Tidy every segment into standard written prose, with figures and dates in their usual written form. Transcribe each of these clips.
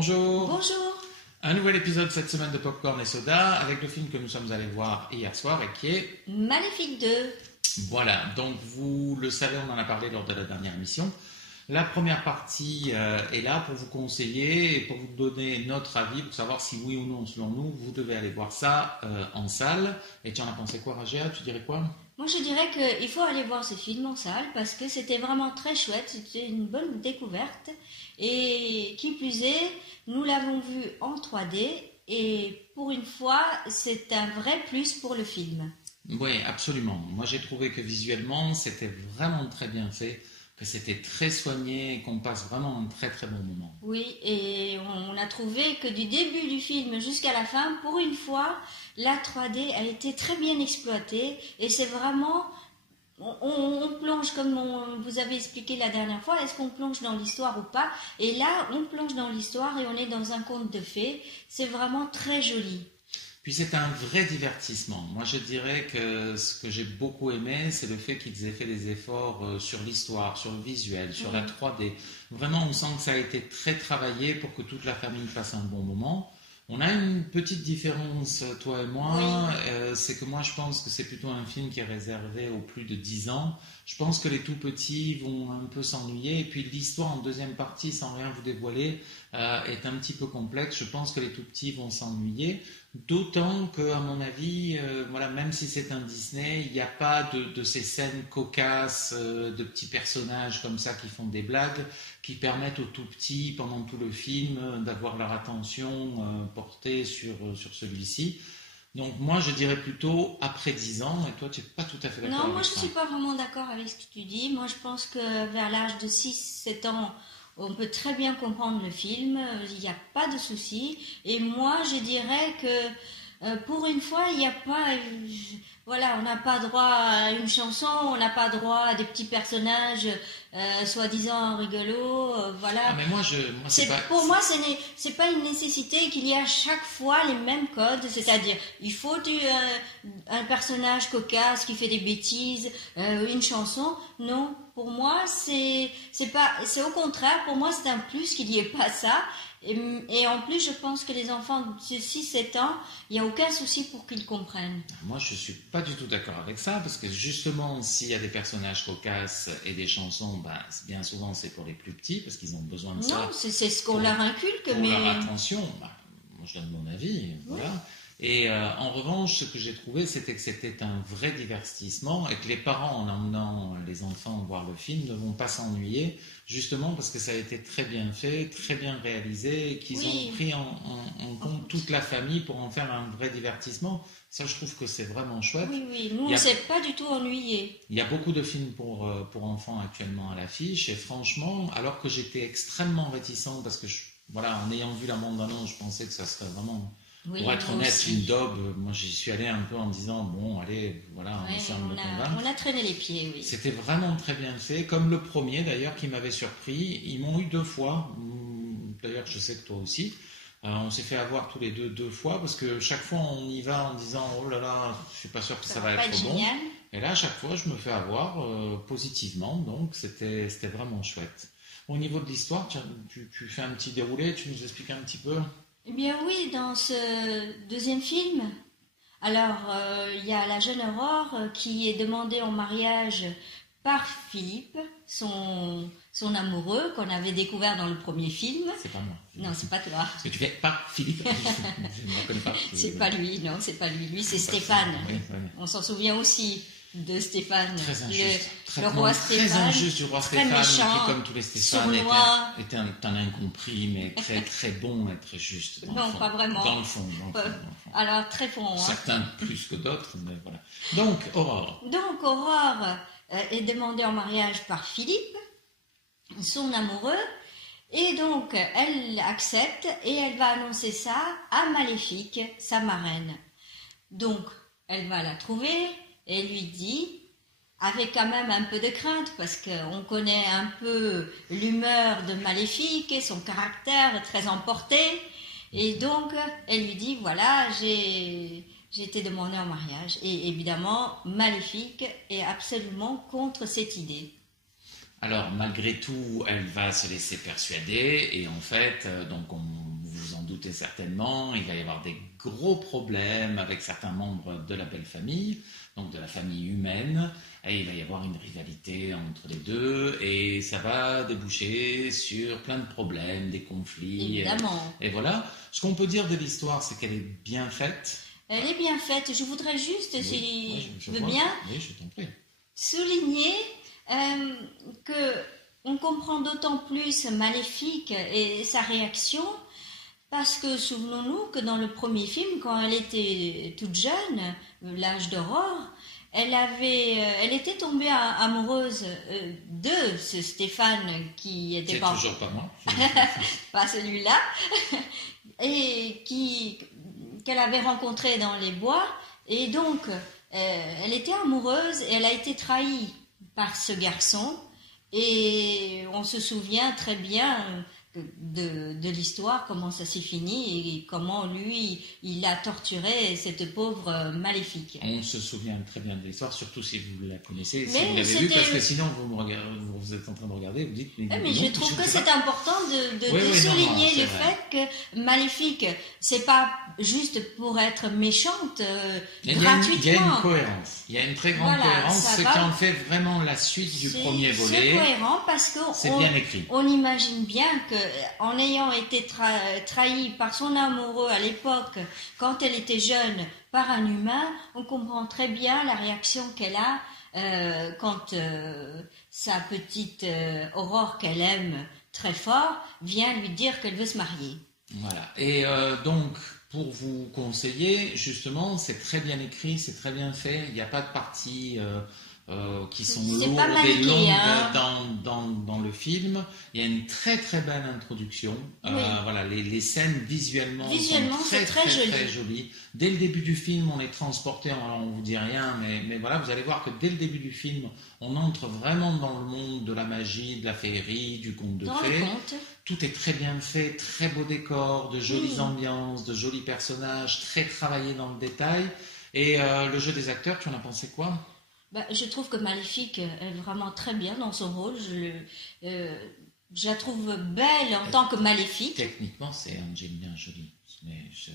Bonjour. Bonjour. Un nouvel épisode cette semaine de Popcorn et Soda avec le film que nous sommes allés voir hier soir et qui est Maléfique 2. Voilà, donc vous le savez, on en a parlé lors de la dernière émission. La première partie est là pour vous conseiller et pour vous donner notre avis, pour savoir si oui ou non, selon nous, vous devez aller voir ça en salle. Et tu en as pensé quoi, Ragea? Tu dirais quoi? Moi, je dirais qu'il faut aller voir ce film en salle parce que c'était vraiment très chouette. C'était une bonne découverte. Et qui plus est, nous l'avons vu en 3D. Et pour une fois, c'est un vrai plus pour le film. Oui, absolument. Moi, j'ai trouvé que visuellement, c'était vraiment très bien fait, que c'était très soigné et qu'on passe vraiment un très très bon moment. Oui, et on a trouvé que du début du film jusqu'à la fin, pour une fois, la 3D a été très bien exploitée. Et c'est vraiment... On plonge, comme vous avez expliqué la dernière fois, est-ce qu'on plonge dans l'histoire ou pas? Et là, on plonge dans l'histoire et on est dans un conte de fées. C'est vraiment très joli. Puis c'est un vrai divertissement. Moi, je dirais que ce que j'ai beaucoup aimé, c'est le fait qu'ils aient fait des efforts sur l'histoire, sur le visuel, sur la 3D. Vraiment, on sent que ça a été très travaillé pour que toute la famille passe un bon moment. On a une petite différence, toi et moi, c'est que moi je pense que c'est plutôt un film qui est réservé aux plus de 10 ans. Je pense que les tout petits vont un peu s'ennuyer, et puis l'histoire en deuxième partie, sans rien vous dévoiler, est un petit peu complexe. Je pense que les tout petits vont s'ennuyer, d'autant que, à mon avis, voilà, même si c'est un Disney, il n'y a pas de ces scènes cocasses, de petits personnages comme ça qui font des blagues, qui permettent aux tout petits, pendant tout le film, d'avoir leur attention portée sur celui-ci. Donc moi, je dirais plutôt après 10 ans, et toi, tu n'es pas tout à fait d'accord Non, avec moi je ça. ne suis pas vraiment d'accord avec ce que tu dis. Moi je pense que vers l'âge de 6-7 ans, on peut très bien comprendre le film, il n'y a pas de souci. Et moi je dirais que pour une fois, il n'y a pas... voilà, on n'a pas droit à une chanson, on n'a pas droit à des petits personnages soi-disant rigolos, voilà. Ah, mais moi, c'est pas... Pour moi, c'est pas une nécessité qu'il y ait à chaque fois les mêmes codes, c'est-à-dire il faut un personnage cocasse qui fait des bêtises, une chanson. Non, pour moi, c'est au contraire, pour moi, c'est un plus qu'il n'y ait pas ça. Et en plus, je pense que les enfants de 6-7 ans, il n'y a aucun souci pour qu'ils comprennent. Moi, je ne suis pas du tout d'accord avec ça, parce que justement, s'il y a des personnages cocasses et des chansons, bien souvent, c'est pour les plus petits, parce qu'ils ont besoin de ça. Non, c'est ce qu'on leur inculque, pour mais... leur attention. Moi, je donne mon avis, voilà. Et en revanche, ce que j'ai trouvé, c'était que c'était un vrai divertissement et que les parents, en emmenant les enfants voir le film, ne vont pas s'ennuyer, justement parce que ça a été très bien fait, très bien réalisé, et qu'ils ont pris en compte toute la famille pour en faire un vrai divertissement. Ça, je trouve que c'est vraiment chouette. Oui, nous, on ne s'est pas du tout ennuyés. Il y a beaucoup de films pour enfants actuellement à l'affiche, et franchement, alors que j'étais extrêmement réticent, parce que, voilà, en ayant vu la bande-annonce, je pensais que ça serait vraiment... pour être honnête, une daube, moi j'y suis allé un peu en me disant, bon, allez, voilà, on essaie de me convaincre. On a traîné les pieds, oui. C'était vraiment très bien fait, comme le premier d'ailleurs qui m'avait surpris. Ils m'ont eu 2 fois, d'ailleurs je sais que toi aussi. On s'est fait avoir tous les deux fois, parce que chaque fois on y va en disant, oh là là, je suis pas sûr que ça va être bon. Génial. Et là, à chaque fois, je me fais avoir positivement, donc c'était vraiment chouette. Au niveau de l'histoire, tu fais un petit déroulé, tu nous expliques un petit peu? Eh bien oui, dans ce deuxième film, alors il y a la jeune Aurore qui est demandée en mariage par Philippe, son amoureux qu'on avait découvert dans le premier film. C'est pas moi. Non, c'est pas toi. Parce que tu fais par Philippe. Je ne reconnais pas. C'est pas lui, non, c'est pas lui. Lui, c'est Stéphane. Oui. On s'en souvient aussi de Stéphane. Très injuste. Le roi Stéphane. Très injuste du roi Stéphane, méchant, qui, comme tous les Stéphane, était un incompris, mais très très bon et très juste. Non, pas vraiment. Dans le fond. Alors, très bon. Certains plus que d'autres, mais voilà. Donc, Aurore. Est demandée en mariage par Philippe, son amoureux, et donc elle accepte et elle va annoncer ça à Maléfique, sa marraine. Donc, elle va la trouver et lui dit, avec quand même un peu de crainte, parce qu'on connaît un peu l'humeur de Maléfique et son caractère très emporté, et donc elle lui dit, voilà, j'ai été demandée en mariage. Et évidemment, Maléfique est absolument contre cette idée. Alors, malgré tout, elle va se laisser persuader, et en fait, donc doutez certainement, il va y avoir des gros problèmes avec certains membres de la belle famille, donc de la famille humaine, et il va y avoir une rivalité entre les deux, et ça va déboucher sur plein de problèmes, des conflits. Évidemment. Et voilà. Ce qu'on peut dire de l'histoire, c'est qu'elle est bien faite. Elle est bien faite. Je voudrais juste, si tu veux bien, je t'en prie, souligner que on comprend d'autant plus Maléfique et sa réaction parce que souvenons-nous que dans le premier film, quand elle était toute jeune, l'âge d'Aurore, elle était tombée amoureuse de ce Stéphane qui était c'est toujours pas moi, pas celui-là, et qu'elle avait rencontré dans les bois, et donc elle était amoureuse et elle a été trahie par ce garçon, et on se souvient très bien de l'histoire, comment ça s'est fini et comment lui, il a torturé cette pauvre Maléfique. On se souvient très bien de l'histoire, surtout si vous la connaissez, si mais vous l'avez vue, parce que sinon vous êtes en train de regarder, vous dites... Mais non, je trouve que c'est important de souligner le fait que Maléfique, c'est pas juste pour être méchante gratuitement. Il y a une cohérence, il y a une très grande cohérence, ce qui en fait vraiment la suite du premier volet. C'est cohérent parce que c'est bien écrit. On imagine bien que en ayant été trahie par son amoureux à l'époque, quand elle était jeune, par un humain, on comprend très bien la réaction qu'elle a quand sa petite Aurore, qu'elle aime très fort, vient lui dire qu'elle veut se marier. Voilà. Et donc, pour vous conseiller, justement, c'est très bien écrit, c'est très bien fait. Il n'y a pas de parties qui sont lourdes et longues dans le film. Il y a une très très belle introduction. Oui. Voilà, les scènes visuellement sont très jolies. Dès le début du film, on est transporté. Alors on vous dit rien, mais voilà, vous allez voir que dès le début du film, on entre vraiment dans le monde de la magie, de la féerie, du conte de fées. Tout est très bien fait, très beau décor, de jolies ambiances, de jolis personnages, très travaillés dans le détail. Et le jeu des acteurs, tu en as pensé quoi ? Je trouve que Maléfique est vraiment très bien dans son rôle. Je la trouve belle en tant que Maléfique. Techniquement, c'est Angelina Jolie.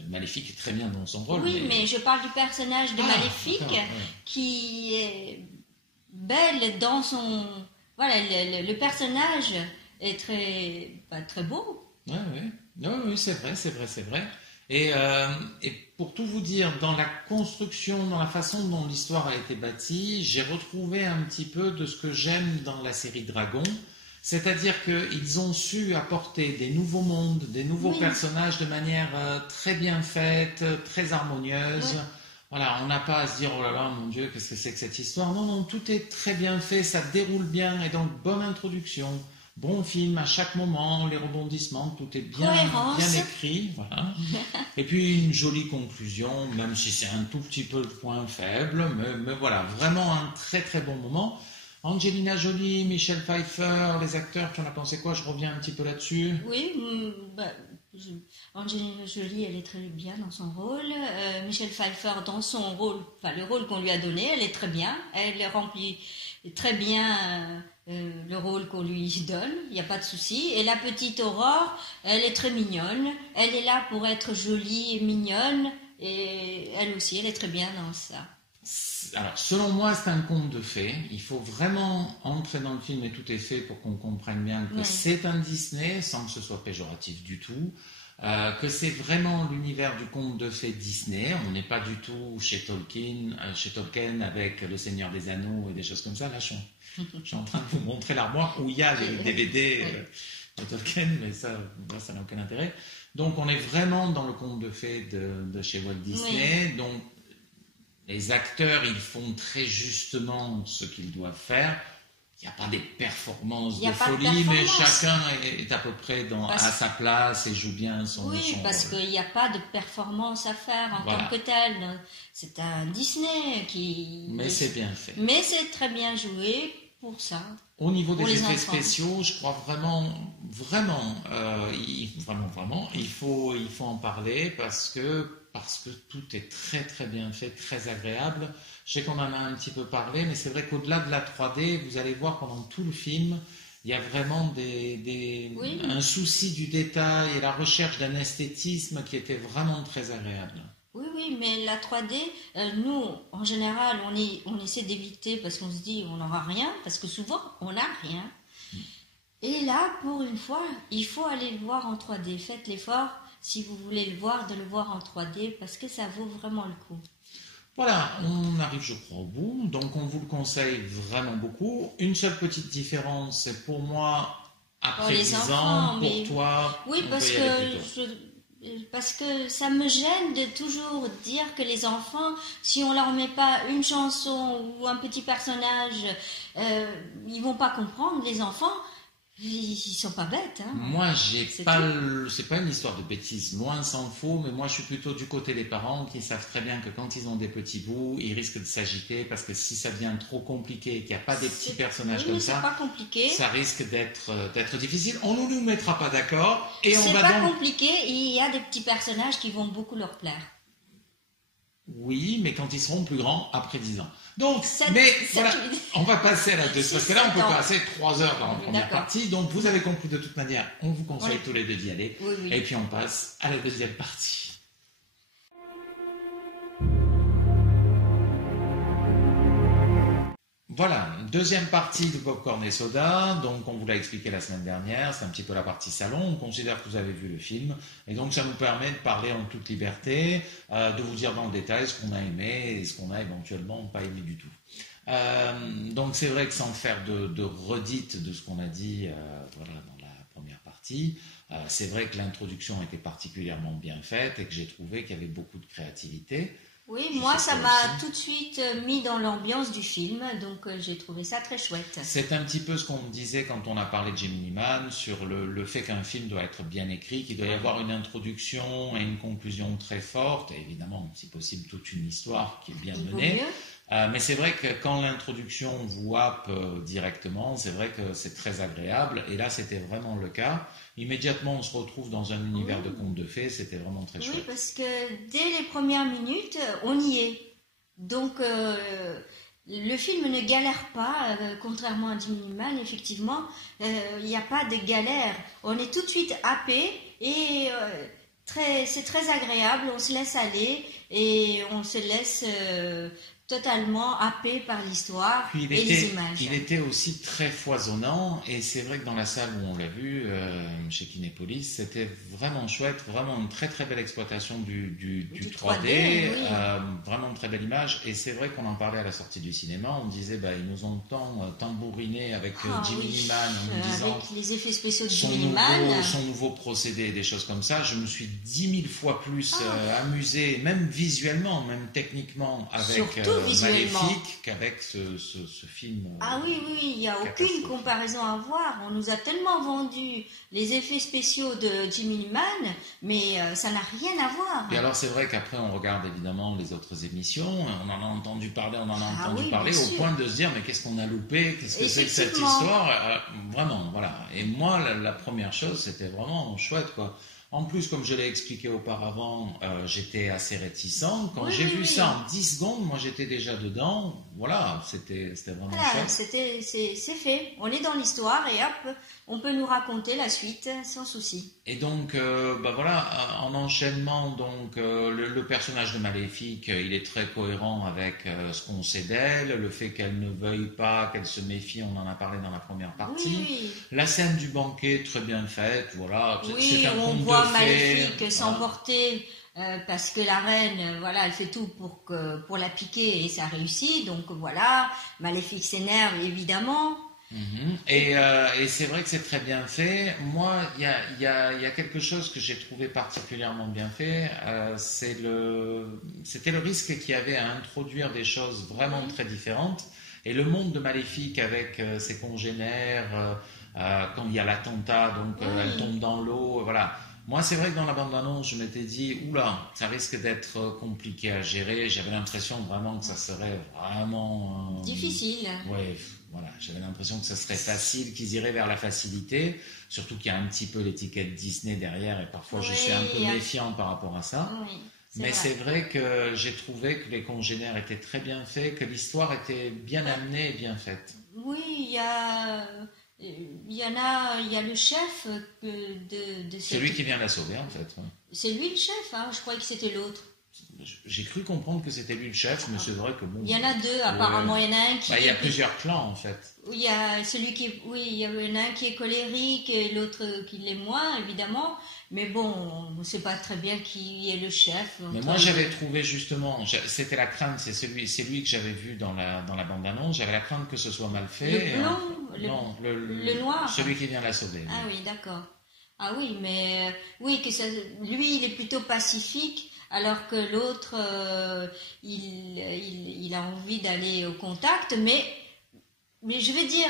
Maléfique est très bien dans son rôle. Oui, mais je parle du personnage de Maléfique qui est belle dans son... Voilà, le personnage est très beau. Oui, c'est vrai. Et pour tout vous dire, dans la construction, dans la façon dont l'histoire a été bâtie, j'ai retrouvé un petit peu de ce que j'aime dans la série Dragon, c'est-à-dire qu'ils ont su apporter des nouveaux mondes, des nouveaux personnages de manière très bien faite, très harmonieuse. Oui. Voilà, on n'a pas à se dire, oh là là, mon Dieu, qu'est-ce que c'est que cette histoire ? Non, tout est très bien fait, ça déroule bien, et donc bonne introduction. Bon film à chaque moment, les rebondissements, tout est bien écrit. Voilà. Et puis une jolie conclusion, même si c'est un tout petit peu le point faible, mais voilà, vraiment un très très bon moment. Angelina Jolie, Michelle Pfeiffer, les acteurs, tu en as pensé quoi ? Je reviens un petit peu là-dessus. Oui, Angelina Jolie, elle est très bien dans son rôle. Michelle Pfeiffer, dans son rôle, le rôle qu'on lui a donné, elle est très bien. Elle remplit très bien le rôle qu'on lui donne, il n'y a pas de souci. Et la petite Aurore, elle est très mignonne. Elle est là pour être jolie et mignonne. Et elle aussi, elle est très bien dans ça. Alors, selon moi, c'est un conte de fées. Il faut vraiment entrer dans le film et tout est fait pour qu'on comprenne bien que c'est un Disney, sans que ce soit péjoratif du tout. Que c'est vraiment l'univers du conte de fées Disney. On n'est pas du tout chez Tolkien avec Le Seigneur des Anneaux et des choses comme ça. Là, je suis en train de vous montrer l'armoire où il y a les DVD de Tolkien, mais ça n'a aucun intérêt. Donc, on est vraiment dans le conte de fées de chez Walt Disney. Oui. Donc, les acteurs, ils font très justement ce qu'ils doivent faire. Il n'y a pas des performances de folie, mais chacun est à peu près à sa place et joue bien son rôle. Oui, parce qu'il n'y a pas de performance à faire en tant que tel. C'est un Disney qui... Mais c'est bien fait. Mais c'est très bien joué pour ça. Au niveau des effets spéciaux, je crois vraiment, il faut en parler parce que tout est très très bien fait, très agréable. Je sais qu'on en a un petit peu parlé, mais c'est vrai qu'au-delà de la 3D, vous allez voir pendant tout le film, Il y a vraiment Oui. un souci du détail et la recherche d'un esthétisme qui était vraiment très agréable. Oui, oui, mais la 3D, nous, en général, on essaie d'éviter parce qu'on se dit on n'aura rien, parce que souvent, on n'a rien. Et là, pour une fois, il faut aller le voir en 3D. Faites l'effort, si vous voulez le voir, de le voir en 3D, parce que ça vaut vraiment le coup. Voilà, on arrive, je crois, au bout. Donc, on vous le conseille vraiment beaucoup. Une seule petite différence, c'est pour moi, Pour après les 10 enfants, ans, mais... pour toi, Oui, on parce peut y aller plus tôt. parce que ça me gêne de toujours dire que les enfants, si on leur met pas une chanson ou un petit personnage, ils vont pas comprendre. Les enfants, ils sont pas bêtes, hein. Moi, j'ai C'est pas, tout. c'est pas une histoire de bêtise, loin s'en faut, mais moi, je suis plutôt du côté des parents qui savent très bien que quand ils ont des petits bouts, ils risquent de s'agiter parce que si ça devient trop compliqué et qu'il n'y a pas des petits personnages Oui, comme mais c'est ça, pas compliqué. ça risque d'être difficile. On ne nous mettra pas d'accord et on C'est va pas donc. compliqué. Il y a des petits personnages qui vont beaucoup leur plaire. Oui, mais quand ils seront plus grands, après 10 ans. Donc, Ça- mais ça- voilà, on va passer à la deuxième, parce que là, on peut 7 ans. passer 3 heures dans la première D'accord. partie. Donc, vous avez compris de toute manière, on vous conseille Oui. tous les deux d'y aller. Oui, oui. Et puis, on passe à la deuxième partie. Voilà, deuxième partie de Popcorn et Soda. Donc, on vous l'a expliqué la semaine dernière, c'est un petit peu la partie salon. On considère que vous avez vu le film. Et donc, ça nous permet de parler en toute liberté, de vous dire dans le détail ce qu'on a aimé et ce qu'on a éventuellement pas aimé du tout. Donc, c'est vrai que sans faire de redite de ce qu'on a dit voilà, dans la première partie, c'est vrai que l'introduction était particulièrement bien faite et que j'ai trouvé qu'il y avait beaucoup de créativité. Oui, Je moi, sais ça pas m'a aussi. tout de suite mis dans l'ambiance du film, donc j'ai trouvé ça très chouette. C'est un petit peu ce qu'on me disait quand on a parlé de Gemini Man sur le fait qu'un film doit être bien écrit, qu'il doit y avoir une introduction et une conclusion très forte, et évidemment, si possible, toute une histoire qui est bien Il vaut menée. mieux. Mais c'est vrai que quand l'introduction vous happe directement, c'est vrai que c'est très agréable, et là c'était vraiment le cas. Immédiatement, on se retrouve dans un univers de contes de fées, c'était vraiment très Oui, chouette. parce que dès les premières minutes, on y est. Donc, le film ne galère pas, contrairement à Jimmy Man, effectivement, il n'y a pas de galère. On est tout de suite happé et c'est très agréable, on se laisse aller et on se laisse totalement happé par l'histoire Puis et les images. il était aussi très foisonnant, et c'est vrai que dans la salle où on l'a vu, chez Kinépolis, c'était vraiment chouette, vraiment une très très belle exploitation du 3D, oui. vraiment une très belle image, et c'est vrai qu'on en parlait à la sortie du cinéma, on disait, bah, ils nous ont tant tambouriné avec Jimmy Oui, Man en nous disant avec les effets spéciaux de son Jimmy Man. son nouveau procédé, des choses comme ça, je me suis 10 000 fois plus amusé, même visuellement, même techniquement, avec Surtout visuellement. Maléfique qu'avec ce film. Ah oui, oui, il n'y a aucune catastrophique. comparaison à voir. On nous a tellement vendu les effets spéciaux de Jimmy Man, mais ça n'a rien à voir. Et alors c'est vrai qu'après on regarde évidemment les autres émissions, on en a entendu parler, oui, parler bien au sûr. point de se dire mais qu'est-ce qu'on a loupé, qu'est-ce que c'est que cette Effectivement. histoire. Vraiment, voilà. Et moi la première chose c'était vraiment chouette quoi. En plus, comme je l'ai expliqué auparavant, j'étais assez réticent. Quand Oui, j'ai oui, vu oui. ça en 10 secondes, moi j'étais déjà dedans. Voilà, c'était vraiment Voilà, chouette. c'est fait. On est dans l'histoire et hop, on peut nous raconter la suite sans souci. Et donc, bah voilà, en enchaînement, donc le personnage de Maléfique, il est très cohérent avec ce qu'on sait d'elle, le fait qu'elle ne veuille pas, qu'elle se méfie, on en a parlé dans la première partie. Oui, oui. La scène du banquet, très bien faite, voilà, Oui, c'est un on conte voit de fées. Maléfique Voilà. s'emporter parce que la reine, voilà, elle fait tout pour la piquer et ça réussit. Donc voilà, Maléfique s'énerve évidemment. Mhm. Et c'est vrai que c'est très bien fait. Moi, il y a quelque chose que j'ai trouvé particulièrement bien fait. C'était le risque qu'il y avait à introduire des choses vraiment très différentes. Et le monde de Maléfique avec ses congénères, quand il y a l'attentat, donc elle tombe dans l'eau, voilà. Moi, c'est vrai que dans la bande-annonce, je m'étais dit, oula, ça risque d'être compliqué à gérer. J'avais l'impression vraiment que ça serait vraiment Difficile. ouais, voilà, j'avais l'impression que ça serait facile, qu'ils iraient vers la facilité, surtout qu'il y a un petit peu l'étiquette Disney derrière, et parfois je Oui, suis un peu il y a- méfiant par rapport à ça. Oui, Mais vrai. c'est vrai que j'ai trouvé que les congénères étaient très bien faits, que l'histoire était bien amenée et bien faite. Oui, il y a il y a le chef de C'est lui qui vient la sauver, en fait. C'est lui le chef, hein, je croyais que c'était l'autre. J'ai cru comprendre que c'était lui le chef, mais c'est vrai que bon... Il y en a deux, apparemment. Il y en a un qui... il y a plusieurs clans, en fait. Il y a celui qui est... Oui, il y en a un qui est colérique et l'autre qui l'est moins, évidemment. Mais bon, on ne sait pas très bien qui est le chef. Mais moi, j'avais trouvé justement... C'était la crainte, c'est lui que j'avais vu dans la bande-annonce. J'avais la crainte que ce soit mal fait. Le blanc non, le noir. Celui qui vient la sauver. Ah oui, d'accord. Ah oui, mais... oui, lui, il est plutôt pacifique. Alors que l'autre, il a envie d'aller au contact, mais je vais dire,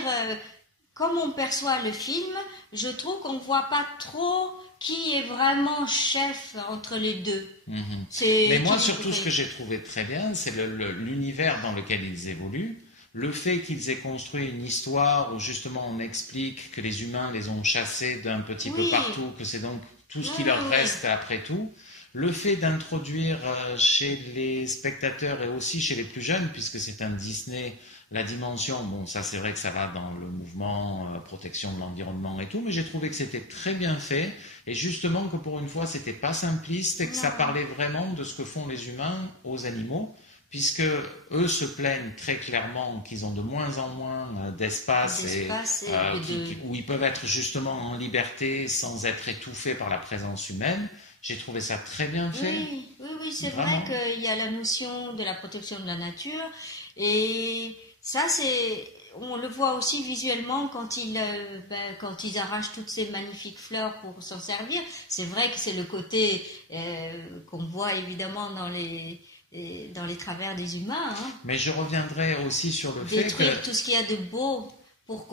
comme on perçoit le film, je trouve qu'on ne voit pas trop qui est vraiment chef entre les deux. Mais moi, surtout, ce que j'ai trouvé très bien, c'est l'univers dans lequel ils évoluent. Le fait qu'ils aient construit une histoire où justement on explique que les humains les ont chassés d'un petit peu partout, que c'est donc tout ce qui leur reste après tout. Le fait d'introduire chez les spectateurs et aussi chez les plus jeunes, puisque c'est un Disney, la dimension, bon ça c'est vrai que ça va dans le mouvement protection de l'environnement et tout, mais j'ai trouvé que c'était très bien fait et justement que pour une fois c'était pas simpliste et que ça parlait vraiment de ce que font les humains aux animaux, puisque eux se plaignent très clairement qu'ils ont de moins en moins d'espace où ils peuvent être justement en liberté sans être étouffés par la présence humaine. J'ai trouvé ça très bien fait. Oui, c'est vrai qu'il y a la notion de la protection de la nature. Et ça, on le voit aussi visuellement quand ils arrachent toutes ces magnifiques fleurs pour s'en servir. C'est vrai que c'est le côté qu'on voit évidemment dans les travers des humains. Hein. Mais je reviendrai aussi sur le fait que... tout ce qu'il y a de beau pour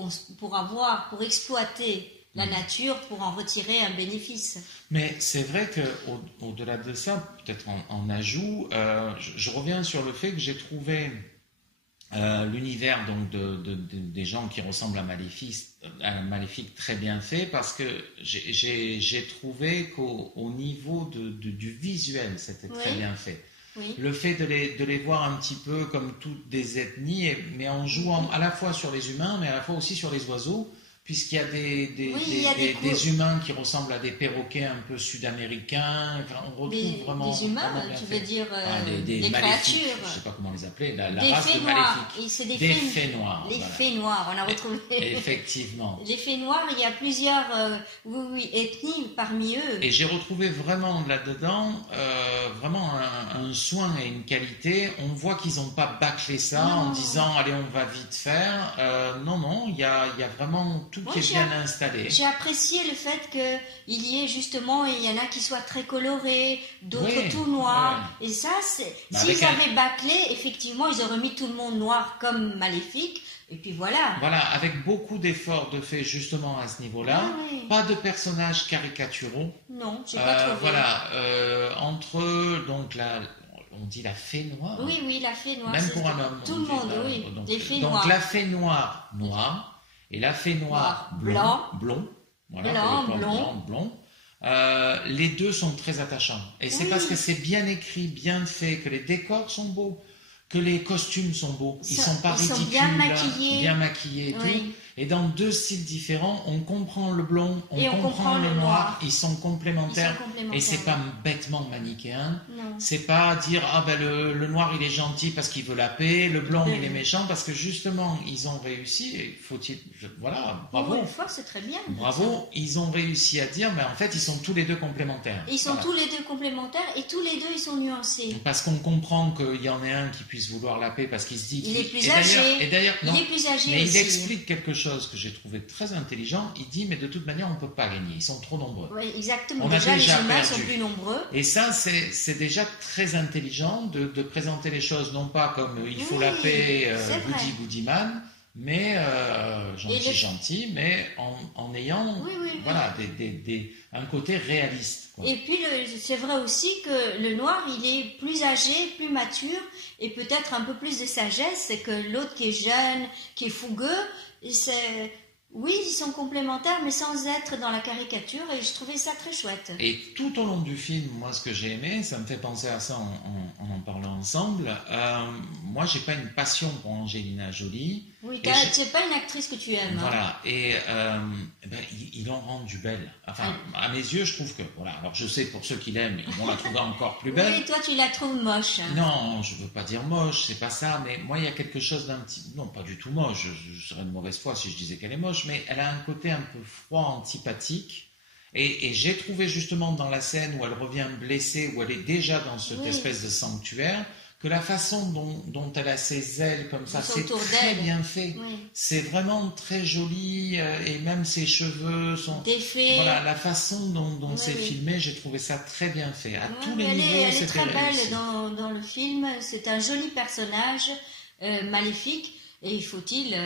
exploiter la nature pour en retirer un bénéfice. Mais c'est vrai qu'au-delà de ça, peut-être en ajout, je reviens sur le fait que j'ai trouvé l'univers donc des gens qui ressemblent à Maléfique très bien fait, parce que j'ai trouvé qu'au niveau du visuel, c'était très bien fait. Oui. Le fait de les voir un petit peu comme toutes des ethnies, mais en jouant à la fois sur les humains, mais à la fois aussi sur les oiseaux, puisqu'il y a des humains qui ressemblent à des perroquets un peu sud-américains. On retrouve vraiment... Des humains, tu veux dire des créatures. Je ne sais pas comment les appeler, la des race fées de noires. maléfiques. C'est des fées noires. Les fées noires, on a retrouvé. Effectivement. Les fées noires, il y a plusieurs ethnies parmi eux. Et j'ai retrouvé vraiment là-dedans vraiment un soin et une qualité. On voait qu'ils n'ont pas bâclé ça en disant allez, on va vite faire. Non, il y a vraiment tout qui est bien installé. J'ai apprécié le fait qu'il y ait justement, il y en a qui soient très colorés, d'autres tout noirs. Et ça, s'ils avaient bâclé, effectivement, ils auraient mis tout le monde noir comme Maléfique. Et puis voilà. Voilà, avec beaucoup d'efforts de fait justement à ce niveau-là. Pas de personnages caricaturaux. Non, j'ai pas trouvé. Voilà, entre eux, donc on dit la fée noire. Oui, la fée noire. Même pour un homme. Tout le monde, donc, les fées noires. Donc la fée noire, et la fée noire, blond. Voilà, blond. Les deux sont très attachants. Et c'est parce que c'est bien écrit, bien fait, que les décors sont beaux, que les costumes sont beaux. Ils sont pas ridicules. Sont bien maquillés. Et tout. Et dans deux styles différents, on comprend le blond, on comprend le noir. Ils sont complémentaires. Et c'est pas bêtement manichéen. Non. C'est pas dire le noir il est gentil parce qu'il veut la paix, le blanc il est méchant parce que justement ils ont réussi. Bravo. Une fois, c'est très bien. Bravo, ils ont réussi à dire, mais en fait ils sont tous les deux complémentaires. Ils sont tous les deux complémentaires et tous les deux ils sont nuancés. Parce qu'on comprend qu'il y en ait un qui puisse vouloir la paix parce qu'il se dit il est plus âgé. Et d'ailleurs, il est plus âgé mais aussi. Il explique quelque chose que j'ai trouvé très intelligent. Il dit mais de toute manière on ne peut pas gagner, ils sont trop nombreux. Oui, exactement. Déjà les humains sont plus nombreux. Et ça c'est déjà très intelligent de présenter les choses non pas comme il faut la paix, goody man, mais gentil, mais en ayant un côté réaliste. Quoi. Et puis c'est vrai aussi que le noir il est plus âgé, plus mature et peut-être un peu plus de sagesse, et que l'autre qui est jeune, qui est fougueux, oui, ils sont complémentaires, mais sans être dans la caricature, et je trouvais ça très chouette. Et tout au long du film, moi, ce que j'ai aimé, ça me fait penser à ça en parlant ensemble. Moi, j'ai pas une passion pour Angelina Jolie. Oui, Et c'est pas une actrice que tu aimes. Hein. voilà, et ils l'ont rendue belle. Enfin, à mes yeux, je trouve que, voilà, alors je sais, pour ceux qui l'aiment, ils vont la trouver encore plus belle. Oui, toi tu la trouves moche. Hein. Non, je veux pas dire moche, c'est pas ça, mais moi il y a quelque chose d'un petit... Non, pas du tout moche, je serais de mauvaise foi si je disais qu'elle est moche, mais elle a un côté un peu froid, antipathique, et j'ai trouvé justement dans la scène où elle revient blessée, où elle est déjà dans cette espèce de sanctuaire, que la façon dont elle a ses ailes comme ça, c'est très bien fait. Oui. C'est vraiment très joli, et même ses cheveux sont... défaits. Voilà, la façon dont c'est filmé, j'ai trouvé ça très bien fait. À tous les niveaux, elle est très belle dans le film. C'est un joli personnage, maléfique. Et faut-il...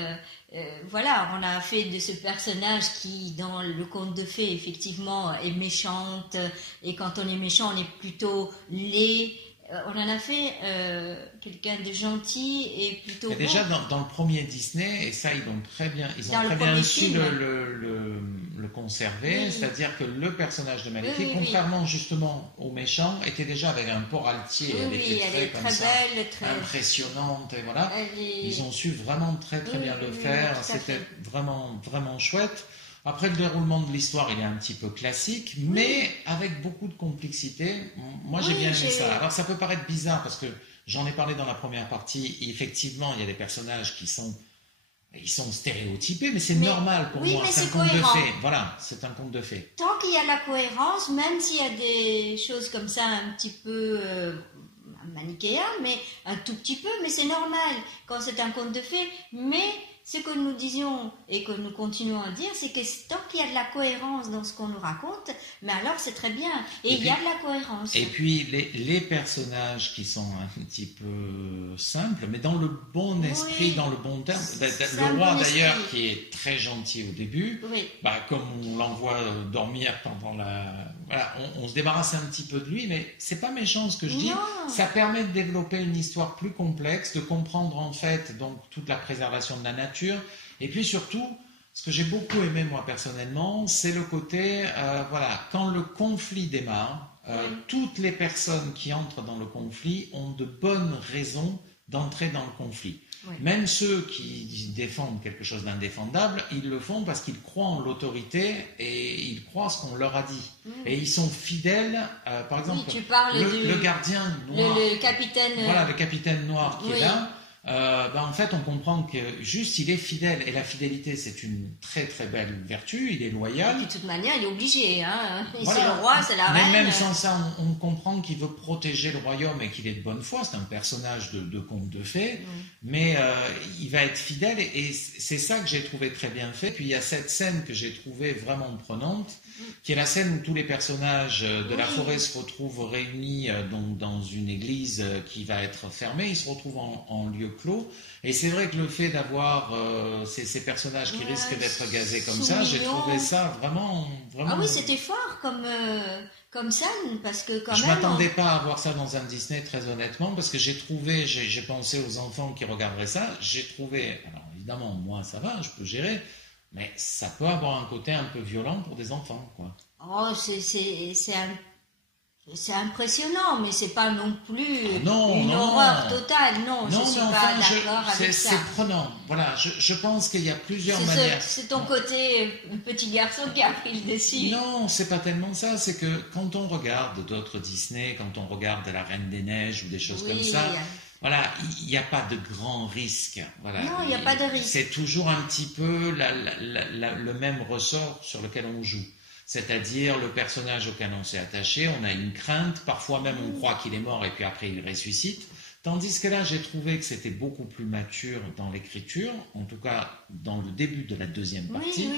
voilà, on a fait de ce personnage qui, dans le conte de fées, effectivement, est méchante. Et quand on est méchant, on est plutôt laid. On en a fait quelqu'un de gentil et plutôt bon. Déjà dans le premier Disney, et ça ils ont très bien su le conserver, c'est-à-dire que le personnage de Maléfique, contrairement justement au méchant, était déjà avec un port altier, elle était très belle, très impressionnante, et voilà. Ils ont su vraiment très bien le faire, c'était vraiment chouette. Après, le déroulement de l'histoire, il est un petit peu classique, mais avec beaucoup de complexité. Moi, j'ai bien aimé ça. Alors, ça peut paraître bizarre, parce que j'en ai parlé dans la première partie. Effectivement, il y a des personnages qui sont stéréotypés, mais c'est normal pour moi. C'est un conte de fées. Voilà, c'est un conte de fées. Tant qu'il y a la cohérence, même s'il y a des choses comme ça un petit peu manichéen, mais un tout petit peu, mais c'est normal quand c'est un conte de fées. Mais ce que nous disions et que nous continuons à dire, c'est que tant qu'il y a de la cohérence dans ce qu'on nous raconte, mais alors c'est très bien. Et il y a de la cohérence. Et puis les personnages qui sont un petit peu simples, mais dans le bon esprit, dans le bon terme. Le roi d'ailleurs, qui est très gentil au début, comme on l'envoie dormir pendant la... Voilà, on se débarrasse un petit peu de lui, mais c'est pas méchant ce que je dis. Ça permet de développer une histoire plus complexe, de comprendre en fait donc toute la préservation de la nature, et puis surtout, ce que j'ai beaucoup aimé moi personnellement, c'est le côté, quand le conflit démarre, toutes les personnes qui entrent dans le conflit ont de bonnes raisons d'entrer dans le conflit. Même ceux qui défendent quelque chose d'indéfendable, ils le font parce qu'ils croient en l'autorité et ils croient ce qu'on leur a dit. Et ils sont fidèles. Par exemple, le gardien noir, le capitaine. Voilà, le capitaine noir qui est là. En fait, on comprend que juste il est fidèle, et la fidélité c'est une très très belle vertu, il est loyal. Et de toute manière, il est obligé, hein. C'est le roi, c'est la reine. Mais même sans ça, on comprend qu'il veut protéger le royaume et qu'il est de bonne foi. C'est un personnage de conte de fées, mais il va être fidèle, et c'est ça que j'ai trouvé très bien fait. Puis il y a cette scène que j'ai trouvée vraiment prenante, qui est la scène où tous les personnages de la forêt se retrouvent réunis dans une église qui va être fermée. Ils se retrouvent en lieu clos. Et c'est vrai que le fait d'avoir ces personnages qui risquent d'être gazés comme ça, j'ai trouvé ça vraiment... Ah oui, c'était fort comme scène, parce que quand même... Je m'attendais pas à voir ça dans un Disney, très honnêtement, parce que j'ai pensé aux enfants qui regarderaient ça, j'ai trouvé... Alors évidemment, moi ça va, je peux gérer, mais ça peut avoir un côté un peu violent pour des enfants, quoi. Oh, c'est impressionnant, mais c'est pas non plus une horreur totale. Non, je suis pas d'accord avec ça. C'est prenant. Voilà, je pense qu'il y a plusieurs manières. C'est ton côté petit garçon qui a pris le dessus. Non, c'est pas tellement ça. C'est que quand on regarde d'autres Disney, quand on regarde La Reine des Neiges ou des choses comme ça, voilà, il n'y a pas de grand risque. Voilà. Non, il n'y a pas de risque. C'est toujours un petit peu le même ressort sur lequel on joue. C'est-à-dire le personnage auquel on s'est attaché, on a une crainte, parfois même on croit qu'il est mort et puis après il ressuscite. Tandis que là, j'ai trouvé que c'était beaucoup plus mature dans l'écriture, en tout cas dans le début de la deuxième partie,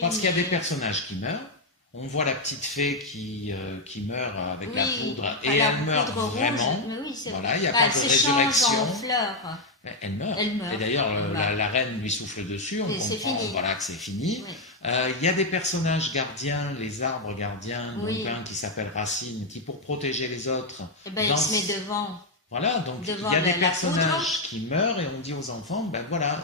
parce qu'il y a des personnages qui meurent. On voit la petite fée qui meurt avec la poudre, et elle meurt vraiment. Voilà, il n'y a pas de résurrection. En fleurs. Elle meurt. Et d'ailleurs, la reine lui souffle dessus, on comprend que c'est fini. Il y a des personnages gardiens, les arbres gardiens, donc un qui s'appelle Racine, qui pour protéger les autres... il se met devant. Voilà, donc il y a des personnages qui meurent, et on dit aux enfants,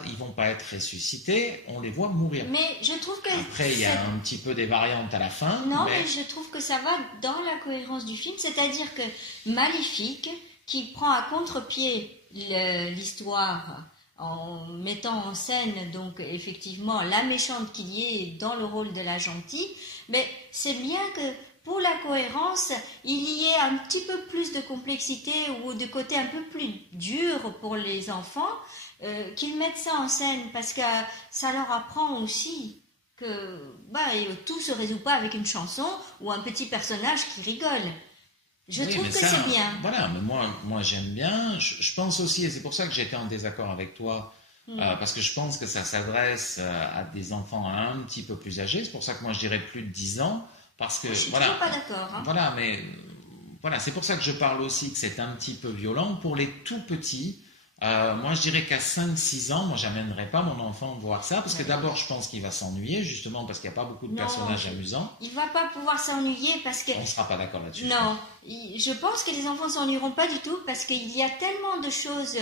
ils vont pas être ressuscités, on les voit mourir. Mais je trouve que... Après, il y a un petit peu des variantes à la fin. Non, mais je trouve que ça va dans la cohérence du film, c'est-à-dire que Maléfique, qui prend à contre-pied l'histoire en mettant en scène donc effectivement la méchante qu'il y ait dans le rôle de la gentille, mais c'est bien que pour la cohérence, il y ait un petit peu plus de complexité ou de côté un peu plus dur pour les enfants, qu'ils mettent ça en scène, parce que ça leur apprend aussi que tout se résout pas avec une chanson ou un petit personnage qui rigole. Je trouve que c'est bien. Voilà, mais moi j'aime bien. Je pense aussi, et c'est pour ça que j'étais en désaccord avec toi, parce que je pense que ça s'adresse à des enfants un petit peu plus âgés. C'est pour ça que moi je dirais plus de 10 ans. Parce que, je suis toujours pas d'accord. Hein. Voilà, mais voilà, c'est pour ça que je parle aussi que c'est un petit peu violent. Pour les tout petits, moi je dirais qu'à 5-6 ans, moi j'amènerais pas mon enfant voir ça, parce que d'abord je pense qu'il va s'ennuyer, justement parce qu'il n'y a pas beaucoup de personnages amusants. Il va pas pouvoir s'ennuyer parce que... On ne sera pas d'accord là-dessus. Non, je pense que les enfants s'ennuieront pas du tout, parce qu'il y a tellement de choses,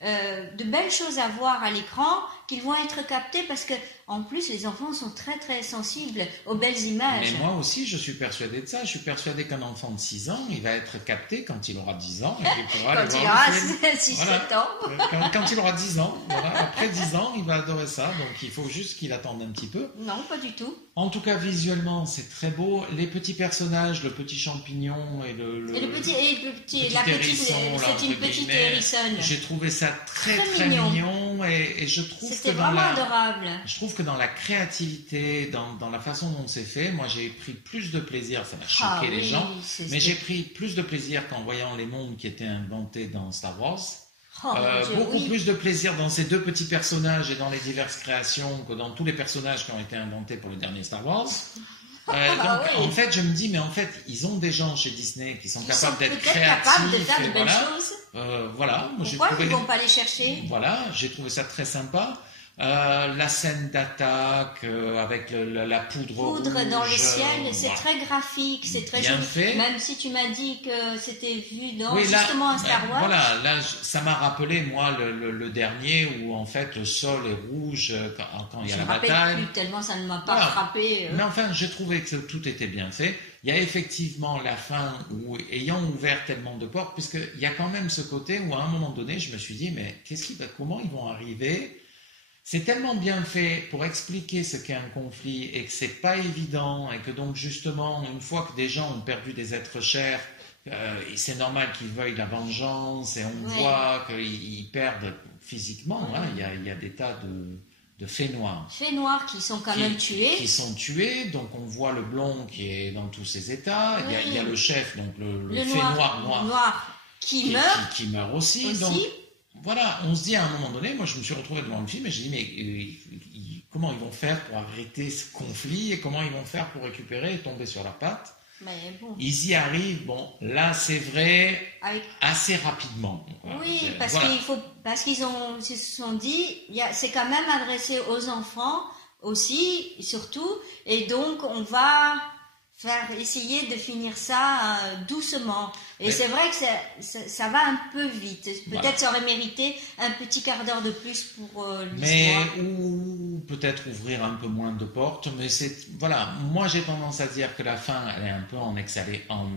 de belles choses à voir à l'écran, qu'ils vont être captés, parce que en plus les enfants sont très très sensibles aux belles images. Mais moi aussi je suis persuadé de ça. Je suis persuadé qu'un enfant de 6 ans, il va être capté quand il aura 10 ans. Et pourra quand il aura 6-7 ans. Quand il aura 10 ans. Voilà. Après 10 ans, il va adorer ça. Donc il faut juste qu'il attende un petit peu. Non, pas du tout. En tout cas, visuellement, c'est très beau. Les petits personnages, le petit champignon et la petite, c'est une petite hérissonne. J'ai trouvé ça très mignon et je trouve c'était vraiment adorable. Je trouve que dans la créativité, dans la façon dont c'est fait, moi j'ai pris plus de plaisir. Ça m'a choqué les gens, mais j'ai pris plus de plaisir qu'en voyant les mondes qui étaient inventés dans Star Wars. Beaucoup plus de plaisir dans ces deux petits personnages et dans les diverses créations que dans tous les personnages qui ont été inventés pour le dernier Star Wars. En fait, je me dis, mais en fait, ils ont des gens chez Disney qui sont capables d'être créatifs, capables de faire de belles choses. Voilà. Pourquoi ils ne vont pas les chercher? Voilà, j'ai trouvé ça très sympa. La scène d'attaque avec la poudre rouge, dans le ciel, c'est très graphique, c'est très bien joli. Fait. Même si tu m'as dit que c'était vu dans justement un Star Wars. Voilà, là, ça m'a rappelé moi le dernier où en fait le sol est rouge quand il y a la bataille. Plus, tellement ça ne m'a pas frappé. Mais enfin, j'ai trouvé que tout était bien fait. Il y a effectivement la fin où, ayant ouvert tellement de portes, puisqu'il y a quand même ce côté où à un moment donné, je me suis dit, mais comment ils vont arriver? C'est tellement bien fait pour expliquer ce qu'est un conflit et que c'est pas évident et que donc justement, une fois que des gens ont perdu des êtres chers, c'est normal qu'ils veuillent la vengeance et on voit qu'ils perdent physiquement. Hein, il y a des tas de fées noires. Fées noires qui sont quand même tuées. Qui sont tuées, donc on voit le blond qui est dans tous ses états, il y a le chef, donc le fée noir qui meurt. Qui meurt aussi. Donc, voilà, on se dit à un moment donné, moi je me suis retrouvé devant le film et j'ai dit, mais comment ils vont faire pour arrêter ce conflit et comment ils vont faire pour récupérer et tomber sur la patte? Mais bon. Ils y arrivent, bon, là c'est vrai, assez rapidement. Oui, parce qu'ils se sont dit, c'est quand même adressé aux enfants aussi, surtout, et donc on va essayer de finir ça doucement. Et c'est vrai que ça va un peu vite. Peut-être ça aurait mérité un petit quart d'heure de plus pour l'histoire. Ou peut-être ouvrir un peu moins de portes. Mais voilà, moi j'ai tendance à dire que la fin, elle est un peu en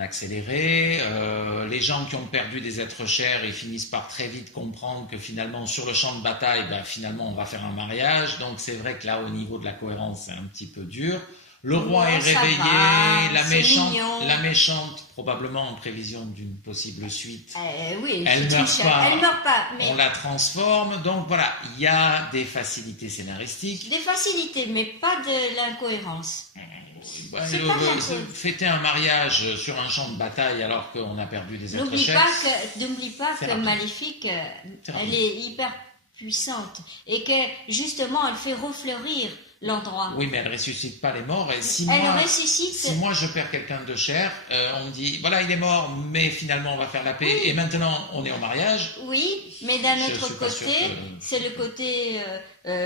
accéléré. Les gens qui ont perdu des êtres chers, ils finissent par très vite comprendre que finalement, sur le champ de bataille, finalement, on va faire un mariage. Donc c'est vrai que là, au niveau de la cohérence, c'est un petit peu dur. Le roi est réveillé, la méchante, probablement en prévision d'une possible suite. Elle meurt pas. Mais... On la transforme. Donc voilà, il y a des facilités scénaristiques. Des facilités, mais pas de l'incohérence. Fêter un mariage sur un champ de bataille alors qu'on a perdu des êtres chers. N'oublie pas que Maléfique, elle est hyper puissante et que justement elle fait refleurir l'endroit. Oui, mais elle ressuscite pas les morts. Et si moi je perds quelqu'un de cher, on me dit voilà, il est mort, mais finalement on va faire la paix et maintenant on est au mariage. Oui, mais d'un autre côté, c'est le côté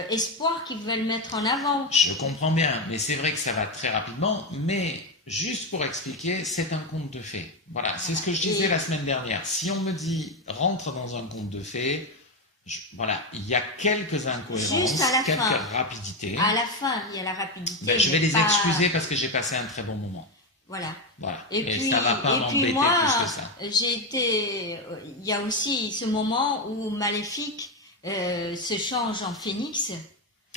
espoir qu'ils veulent mettre en avant. Je comprends bien, mais c'est vrai que ça va très rapidement. Mais juste pour expliquer, c'est un conte de fées. Voilà, c'est ce que je disais la semaine dernière. Si on me dit rentre dans un conte de fées. Voilà, il y a quelques incohérences, quelques rapidités. À la fin, il y a la rapidité. Je vais les excuser parce que j'ai passé un très bon moment. Voilà. Et puis, ça ne va pas m'embêter plus que ça. Il y a aussi ce moment où Maléfique se change en phénix.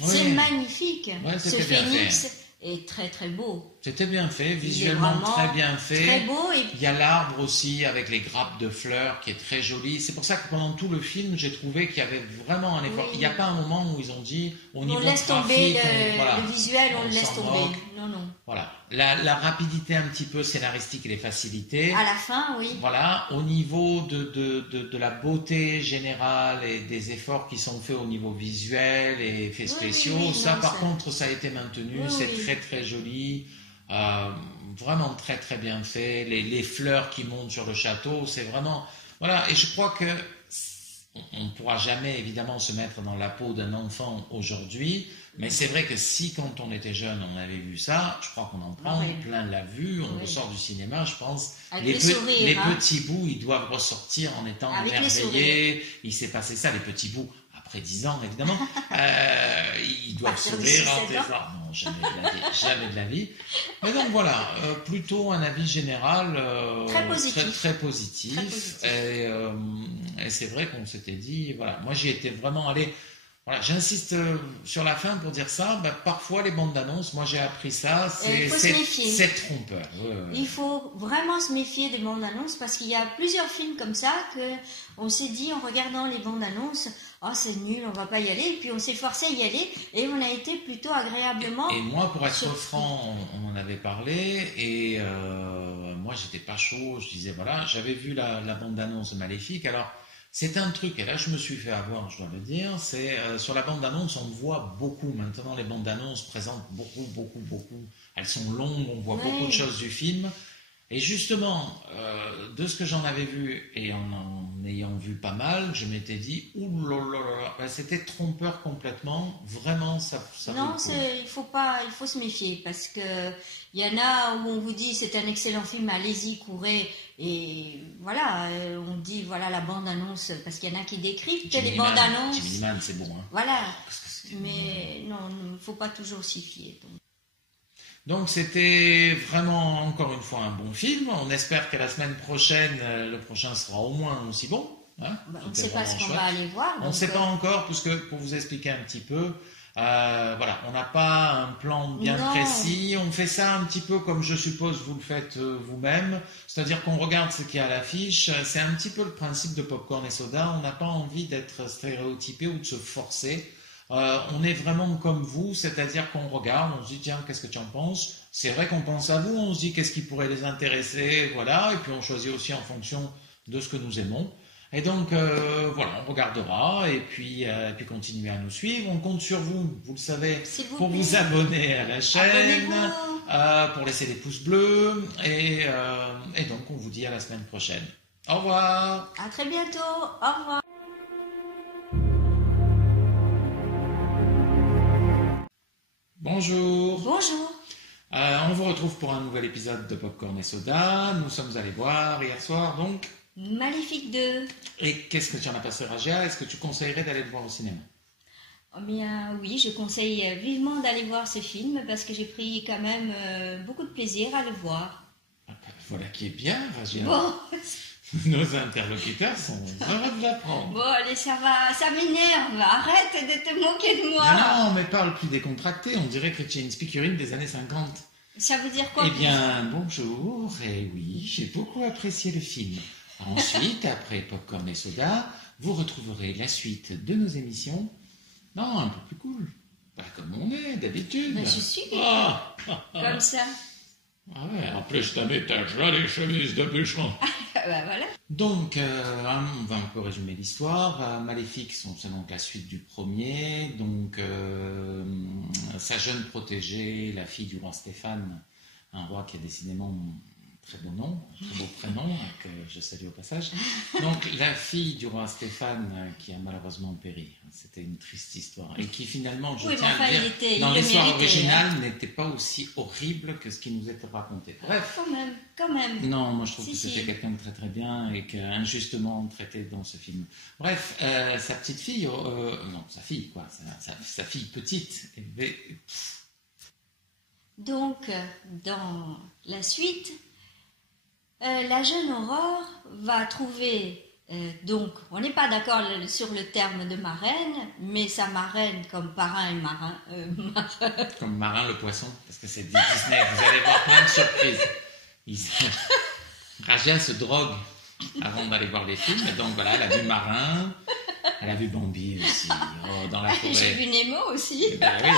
Oui. C'est magnifique. Ouais, Ce c'était bien phénix fait. est très très beau. C'était bien fait, Il est visuellement vraiment très bien fait. Très beau et Il y a l'arbre aussi avec les grappes de fleurs qui est très joli. C'est pour ça que pendant tout le film, j'ai trouvé qu'il y avait vraiment un effort. Oui. Il n'y a pas un moment où ils ont dit au on niveau laisse graphique, tomber voilà, le visuel, on le laisse s'en tomber. moque. Non, non. Voilà. La rapidité un petit peu scénaristique et les facilités. À la fin, oui. Voilà, au niveau de la beauté générale et des efforts qui sont faits au niveau visuel et effets Oui, spéciaux, oui, ça non, par ça- contre ça a été maintenu, Oui, c'est oui. très très joli, vraiment très très bien fait, les fleurs qui montent sur le château, c'est vraiment... Voilà, et je crois que on ne pourra jamais évidemment se mettre dans la peau d'un enfant aujourd'hui, mais c'est vrai que si quand on était jeune on avait vu ça, je crois qu'on en prend Oui. plein la vue, on Oui. ressort du cinéma, je pense, Avec les, les pe- sourires, les hein. petits bouts, ils doivent ressortir en étant Avec les émerveillés, il s'est passé ça, les petits bouts, après 10 ans évidemment, ils doivent Partir de sourire 6-7 en disant, non, jamais de la vie, jamais de la vie. Mais donc voilà, plutôt un avis général Très positif. très positif. Très positif. Et c'est vrai qu'on s'était dit, voilà, moi j'y étais vraiment allé. Voilà, j'insiste sur la fin pour dire ça. Parfois les bandes d'annonces, moi j'ai appris ça, Il faut se méfier. c'est trompeur. Il faut vraiment se méfier des bandes annonces parce qu'il y a plusieurs films comme ça que on s'est dit en regardant les bandes annonces, oh c'est nul, on va pas y aller, et puis on s'est forcé à y aller et on a été plutôt agréablement. Et moi, pour être surpris. franc, on en avait parlé et moi j'étais pas chaud. Je disais voilà, j'avais vu la bande d'annonce de Maléfique. Alors c'est un truc, et là je me suis fait avoir, je dois le dire, c'est sur la bande d'annonce, on voit beaucoup. Maintenant, les bandes d'annonce présentent beaucoup. Elles sont longues, on voit Ouais. beaucoup de choses du film. Et justement, de ce que j'en avais vu, et en ayant vu pas mal, je m'étais dit, ouh là là là, là, c'était trompeur complètement. Vraiment, ça vaut Non, le coup. il faut se méfier parce que il y en a où on vous dit c'est un excellent film, allez-y, courez et voilà, on dit voilà la bande annonce parce qu'il y en a qui décryptent les bandes annonces. Jimmy Man, c'est bon. Hein. Voilà, Parce que c'est- mais non, il faut pas toujours s'y fier. Donc c'était vraiment encore une fois un bon film. On espère que la semaine prochaine, le prochain sera au moins aussi bon. Hein. On ne C'était sait pas ce vraiment qu'on chouette. va aller voir. On ne donc, sait pas encore, puisque pour vous expliquer un petit peu, voilà, on n'a pas un plan bien Non. précis. On fait ça un petit peu comme je suppose vous le faites vous-même, c'est-à-dire qu'on regarde ce qu'il y a à l'affiche. C'est un petit peu le principe de Popcorn et Soda. On n'a pas envie d'être stéréotypé ou de se forcer. On est vraiment comme vous, c'est-à-dire qu'on regarde, on se dit tiens, qu'est-ce que tu en penses? C'est vrai qu'on pense à vous, on se dit qu'est-ce qui pourrait les intéresser, voilà, et puis on choisit aussi en fonction de ce que nous aimons. Et donc voilà, on regardera et puis continuez à nous suivre. On compte sur vous, vous le savez, S'il vous pour plaît. vous abonner à la chaîne, Abonnez-vous. pour laisser des pouces bleus, et donc on vous dit à la semaine prochaine. Au revoir. À très bientôt. Au revoir. Bonjour. Bonjour. On vous retrouve pour un nouvel épisode de Popcorn et Soda. Nous sommes allés voir hier soir donc. Maléfique 2. Et qu'est-ce que tu en as passé, Raja? Est-ce que tu conseillerais d'aller le voir au cinéma? Oh bien oui, je conseille vivement d'aller voir ce film parce que j'ai pris quand même beaucoup de plaisir à le voir. Ah ben, voilà qui est bien, Raja. Bon, Nos interlocuteurs sont heureux de l'apprendre. bon allez, ça va, ça m'énerve. Arrête de te moquer de moi. Non, mais parle plus décontracté. On dirait que tu es une speakerine des années 50. Ça veut dire quoi? Eh bien, bonjour. Et oui, j'ai beaucoup apprécié le film. Ensuite, après Popcorn et Soda, vous retrouverez la suite de nos émissions. Non, un peu plus cool. Pas comme on est d'habitude. Ben, je suis comme ça. Ah ouais, en plus, t'as mis ta jolie chemise de bûcheron. Ben voilà. Donc, on va un peu résumer l'histoire. Maléfique, c'est donc la suite du premier. Donc, sa jeune protégée, la fille du roi Stéphane, un roi qui a décidément très beau nom, très beau prénom, que je salue au passage. Donc, la fille du roi Stéphane qui a malheureusement péri. C'était une triste histoire. Et qui finalement, je Oui, tiens mais enfin, à le dire, dans il le l'histoire méritait, originale, n'était pas aussi horrible que ce qui nous était raconté. Bref. Quand même. Non, moi je trouve Si, que si. c'était quelqu'un de très très bien et injustement traité dans ce film. Bref, sa petite fille, non, sa fille quoi, sa fille petite, Donc, dans la suite, la jeune Aurore va trouver Donc, on n'est pas d'accord sur le terme de marraine, mais sa marraine comme parrain et marin. Comme Marin le poisson, parce que c'est Disney, vous allez voir plein de surprises. Raja se drogue avant d'aller voir les films, et donc voilà, elle a vu Marin, elle a vu Bambi aussi, dans la forêt. J'ai vu Nemo aussi. Eh ben oui.